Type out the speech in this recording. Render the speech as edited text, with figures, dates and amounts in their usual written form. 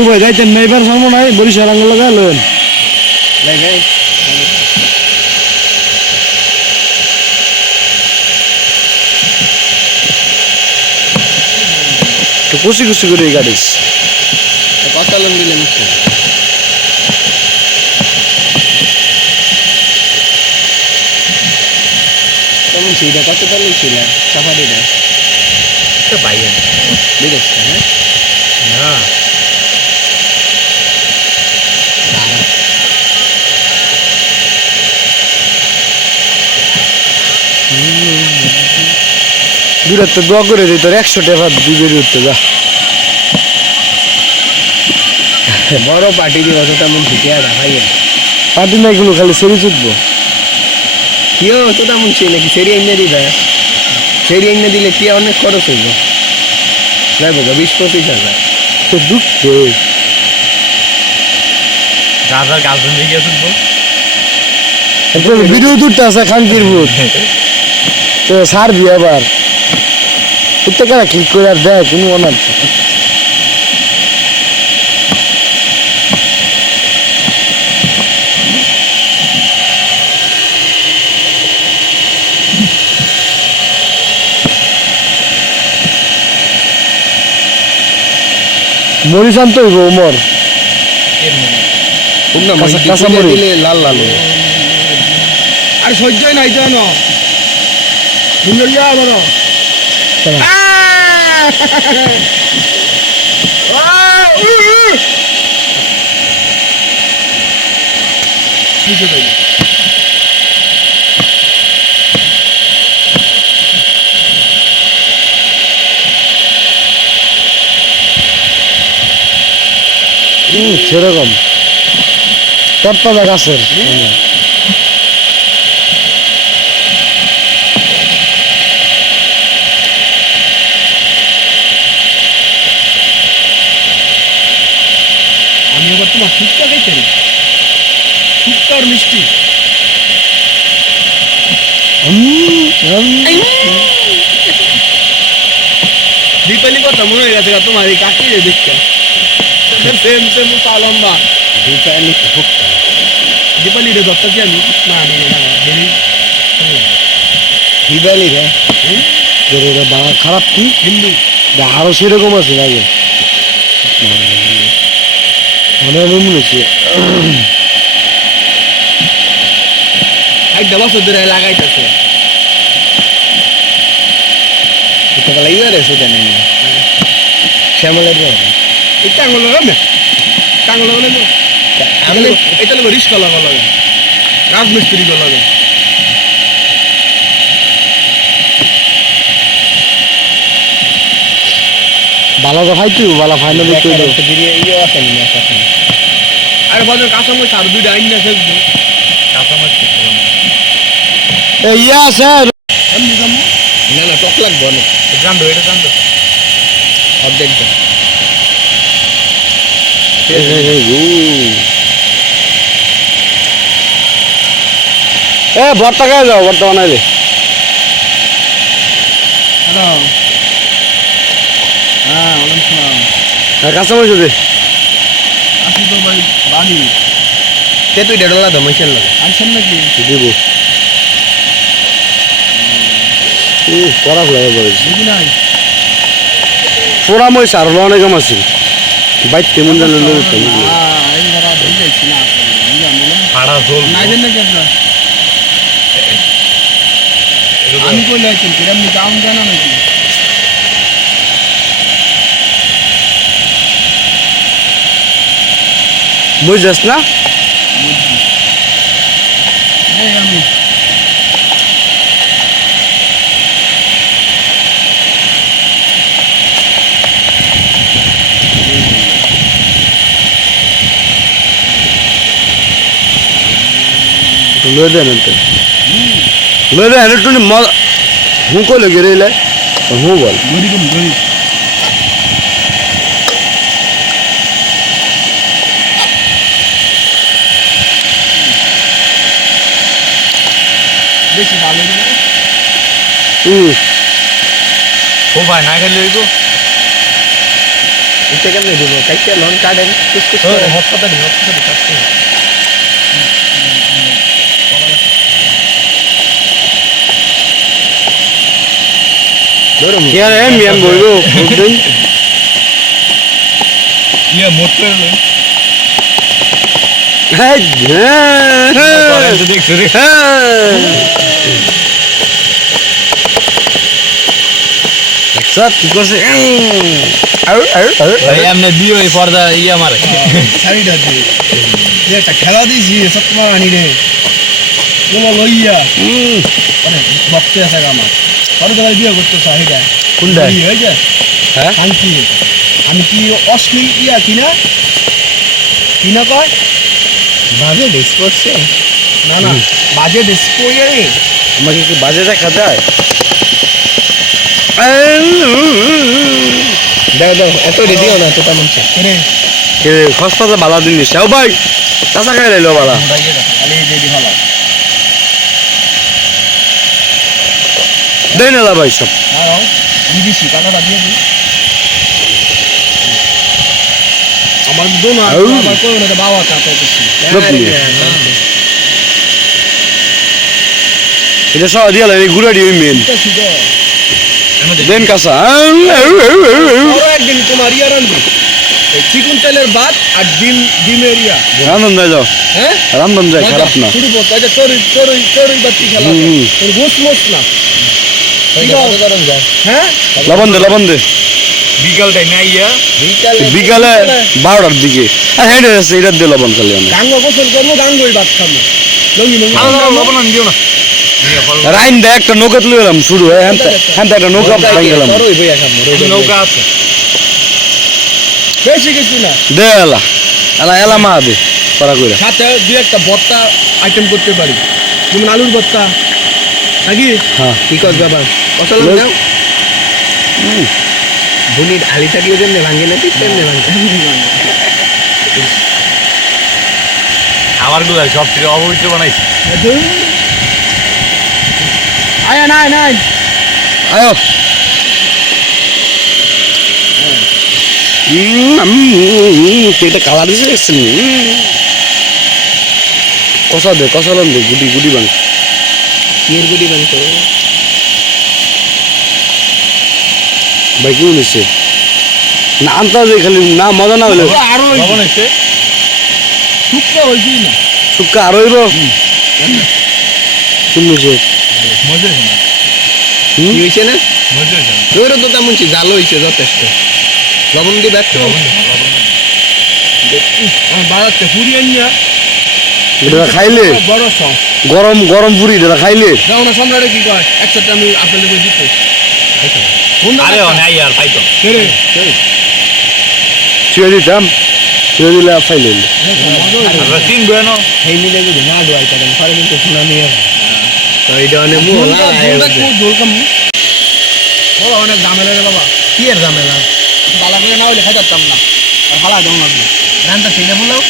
ভাই যাইতেন না এবার সামনে নাই বরিশাল আঙ্গুল লাগালেন লাগাই তো কুচি কুচি করে গাড়িস কত লং দিলে মুখে কেমন ছিল কত টাকা ছিল সাফারিটা তো বাইরে দেখছ হ্যাঁ না দূরত্ব দোয়া করে দিই তোর 100 টাকা দিবে দূরত্ব যা বড় পার্টি দিব তো তেমন ঠিকই আছে ভাই পার্টি না এগুলো খালি সেরি চুটবো কিও তো তেমন ছিল নাকি সেরি এনে দিবে সেরি এনে দিলে কি অনেক খরচ হইব নাই বাবা 20-25 হাজার তো দুঃখে দাদার গার্লফ্রেন্ড দেখে শুনবো একটা ভিডিও দুটো আছে খানকির ভূত তো সারবি আবার এটা কারা ক্লিক করে আর দেয় কোনো অনার মরিসান তো হইব উমর পুন্না কাঁচা- কাঁচা মরিচ মরিচ। দিলে লাল লাল হবে। আর সহ্যই নাই জান সুন্দর যা বড় সেরকম তরতাজা গাছের আমি এবার তোমার শুক্তা খাইতে শুক্তা আর মিষ্টি দীপালি কথা মনে হয়ে গেছে তোমার এই কাকি রে দেখতে সেম সেম লম্বা দীপালি ভুক্তা দীপালি রে দত্ত কি আমি না নিয়ে না দেরি দীপালি রে বাবা খারাপ কি হিন্দু আরো সেরকম আছে আগে আমি মনে হচ্ছে 8 বছর ধরে লাগাইতেছে এটা বলা ইয়ে সুদে নেই শ্যামলের বাবা এটা আঙুল লাগাবে টাঙ্গুল লাগাবে আমি এটা লোক রিস্কা লাগাবে রাজমিস্ত্রি লাগাবে ভালো তো খাইতে ভালো ফাইনাল ইয়ে আছে নি এখন আর বাজার কাঁচামরিচ আর দুইটা আইন না ফেলবো কাঁচামাচ ইয়ে আছে এমনি যাবো না না টক লাগবে অনেক জানতো এটা জানতো অর্ধেকটা ভর্তা খাই যাও ভর্তা বানাইলে হ্যালো হ্যাঁ ওয়ালাইকুম সালাম কাঁচা মরিচ দে আসি তো ভাই বাড়ি তে তুই ডেডলা দাও মাইছেন লাগে আইসেন নাকি দিব কড়া ফেলা পড়েছে দেখি নাই পোড়া মরিচ আর অনেক আছে বাইক তেমন জানলে এই ধরা ধরে যাইছি না ফাড়া ঝোল নাইবেন নাকি আপনার আমি কই লাইছেন কিরম নি দাম জানা নাকি বুঝছিস না এই আমি লয়ে দেন তো লয়ে দেন একটু হুঁ কই লগে রে হুঁ বল গরি কম গরি বেশি ভালো না ও ভাই না খেলে হইব এটা কেমনে দিব কাইটা লন কাটেন কুসকুস করে হসপিটাল কাটতে ধরুন কি আর মিয়ান বইব বুঝলেন ইয়া মোট করে লই হ্যাঁ হ্যাঁ তো দেখছ রে সব কি করছে ভাই আমনে দিও এই পর্দা ইয়া মারে শাড়িটা দিয়ে যে একটা খেলা দিয়েছি সব তোমার আনি রে তোমার লইয়া মানে ভক্তি আছে আমার পরে তো বিয়ে করতে চাহিদা কোনটা হয়ে যায় হ্যাঁ শান্তি আমি কি অশ্লীল ইয়া কিনা কিনা কয় বাজে ডিস করছে না না বাজে ডিসপ্লে রে আমাকে কি বাজে দেখা যায় দাও দাও এত রেডিও না তোতা মন রে খসপাতা বালা জিনিস ও ভাই চাচা খাই লাইলো বালা খালি যদি ভালো দেই না ভাই সব আর দিছি কাটাটা দিয়ে দিই আমার দোনো আমার কোন না বাবা কাটা দিছি এটা সব দিয়া লাগে গুড়া দিয়ে মেন এটা শুধু দেন কাঁচা আরো একদিন তোমার ইয়া রান্ধবো এই চিকন তেলের ভাত আর ডিমের ইয়া রান্ধন যায় যাও হ্যাঁ রান্ধন যায় খারাপ না শুরু করতে এটা চড়ুই বাতি খেলা হুম। তোর গোস মোস না হ্যাঁ লবণ দে বিকাল টাইম আইয়া বিকালে 12টার দিকে আর হ্যাঁ আছে এটা দিয়ে লবণ খালি অনেক গাঙ্গ গোসল করবো গাঙ্গই ভাত খাবো লঙ্গি লবণ আন দিও না রাইন দে একটা নৌকা তুলে গেলাম শুরু হয় হ্যাঁ একটা নৌকা পাই গেলাম নৌকা আছে বেশি কিছু না দে এলা এলা এলা মা দে করা কইরা সাথে দুই একটা ভর্তা আইটেম করতে পারি যেমন আলুর ভর্তা নাকি হ্যাঁ কি কর বাবা কত লোক দাও বুনির আলি থাকলে যেমনি ভাঙে না ঠিক তেমনি ভাঙে আমার গুলা সব থেকে অপবিত্র বানাইছে আয় নাই নাই আয়ো এটা কালার দিছে দেখছেন কষা দে কষালাম দে গুটি গুটি বাং কিয়ের গুড়ি বানতো ভাই কি বলেছে না আনতা যে খালি না মজা না হইলে আরো লবণ হইছে শুক্র হয়েছি না শুক্কা আরো হইব শুনছে মজা হইছে না কি হয়েছে না মজা হইছে না তোরও তো তেমন জালো হয়েছে যথেষ্ট লবণ দিবে একটু আমার বাড়াচ্ছে পুরি আনিয়া এটা খাইলে বড় সব গরম গরম পুরি এটা খাইলে যাও না সম্রাটে কি কয় একসাথে আমি আপনাদের দিত আরে নাই আর পাইতো ছুঁয়ে দিতাম ছুঁয়ে দিলে আর খাইলে আমরা তিন বয়ানো সেই মিলে যদি না দোয়াই করেন পরে কিন্তু শোনা নিয়ে তো এইটা অনেক অনেক ঝামেলা রে বাবা কি এর ঝামেলা বালা করে না হইলে খাই যাতাম না আর ভালো যেমন লাগবে রান্না সেই না বললাম